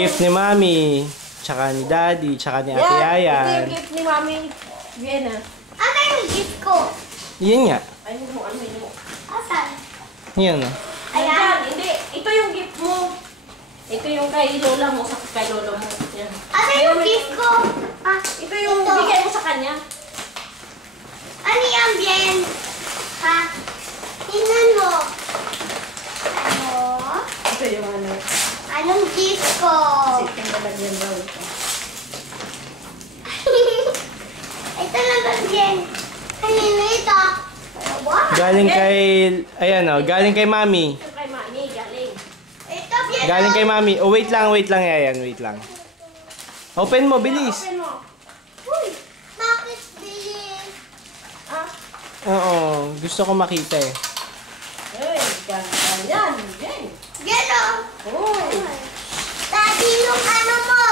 Gift ni Mami, tsaka ni Daddy, tsaka ni Ate Yayan. Ito yung gift ni Mami Vienna. Ano yung gift ko? Yan nga. Ayun mo, ano yun mo. Asan? Yan o. Ayan, hindi. Ito yung gift mo. Ito yung kay Lola mo, sa kay Lolo mo. Yan. Ano yung gift ko? Ah, Ito yung bigay mo sa kanya. ano yan, Bien? Ha? Tingnan mo. Ano? Ito yung ano. Anong gift ko? Kasi ito yung lalagyan daw ito. Ito lang ba, Bien? Kanino ito? What? Galing kay, ayan o, galing kay Mami. Ito kay Mami, galing. Ito, Bien. Galing kay Mami. Oh, wait lang, Yayan, wait lang. Open mo, bilis. Open mo. Uy, bakit bilis? Ah, Oo, gusto ko makita eh. ay, ganyan. Yan. Gano'n. Uy. Daddy, yung ano mo.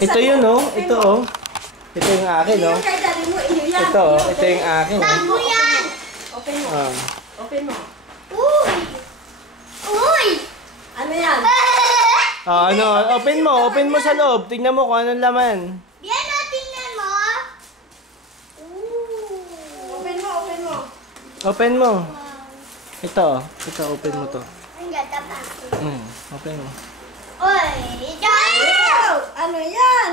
Ito yun oh, ito oh. Ito yung akin Ito oh. yung kay daddy mo, iyo yan. Ito oh, ito yung akin oh. Bago yan. Open mo. Ah. Open mo. Uy. Uy. Ano yan? Ah, ano, open mo sa loob. Tingnan mo kung anong laman. Bien, tingnan mo. Ooh. Open mo, open mo. Open mo. Wow. Ito, open mo to. Ang ganda pa. Open mo. Uy, Wow! Ano yan?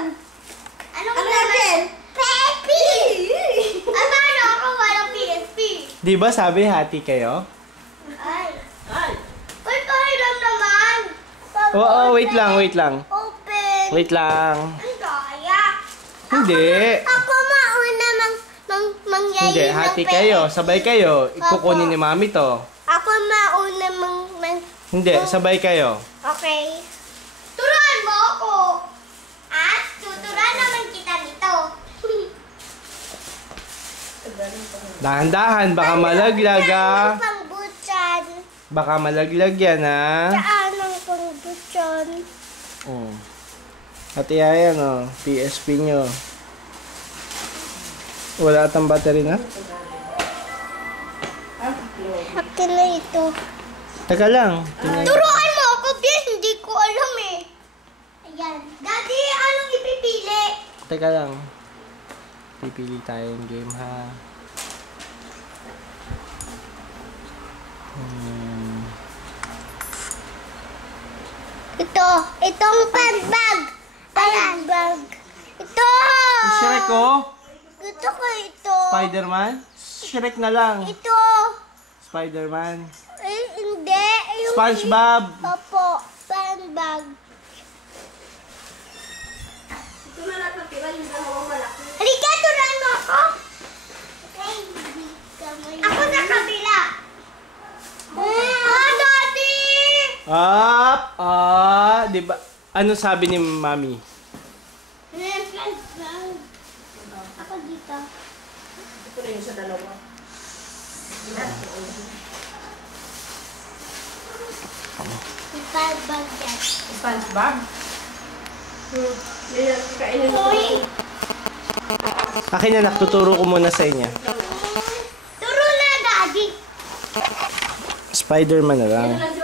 Anong Ano naman? yan? Peppy! Paano ako walang PSP? Di ba sabi hati kayo? Ay. Ay. Uy, pahiram naman. Oo, wait lang. Open. Wait lang. Ang daya. Hindi. Ako mauna mangyayari Hindi, hati kayo. Sabay kayo. Ikukunin ni Mami to. Ako mauna Hindi, sabay kayo. Okay. Turuan mo ako. At tuturuan naman kita nito. Dahan-dahan, baka malaglag ah. Pangbutsan. Baka malaglag yan ah. Saan ang pangbutsan? Oh. At iyayan oh, PSP nyo. Wala atang battery na? Akin na ito. Teka lang. Tingnan. Turuan mo ako, Bien. Hindi ko alam eh. Ayan. Daddy, anong ipipili? Teka lang. Pipili tayong game ha. Itong bag. Ayan. Bag. Ito. Shrek oh. Gusto ko ito. Spider-Man? Shrek na lang. Ito. Spider-Man. Hindi. Yung SpongeBob. Opo. Bag. Ito na lang natira yung dalawang malaki. Halika, turuan mo ako. Ako sa kabila. Daddy! Up! Di ba? Ano sabi ni Mami? Ako dito. Ito na yung sa dalawa. Bag yan. SpongeBob? Yan, kainin mo. Uy! Akin na, tuturo ko muna sa inyo. Turo na, Daddy. Spider-Man na lang. Yan na lang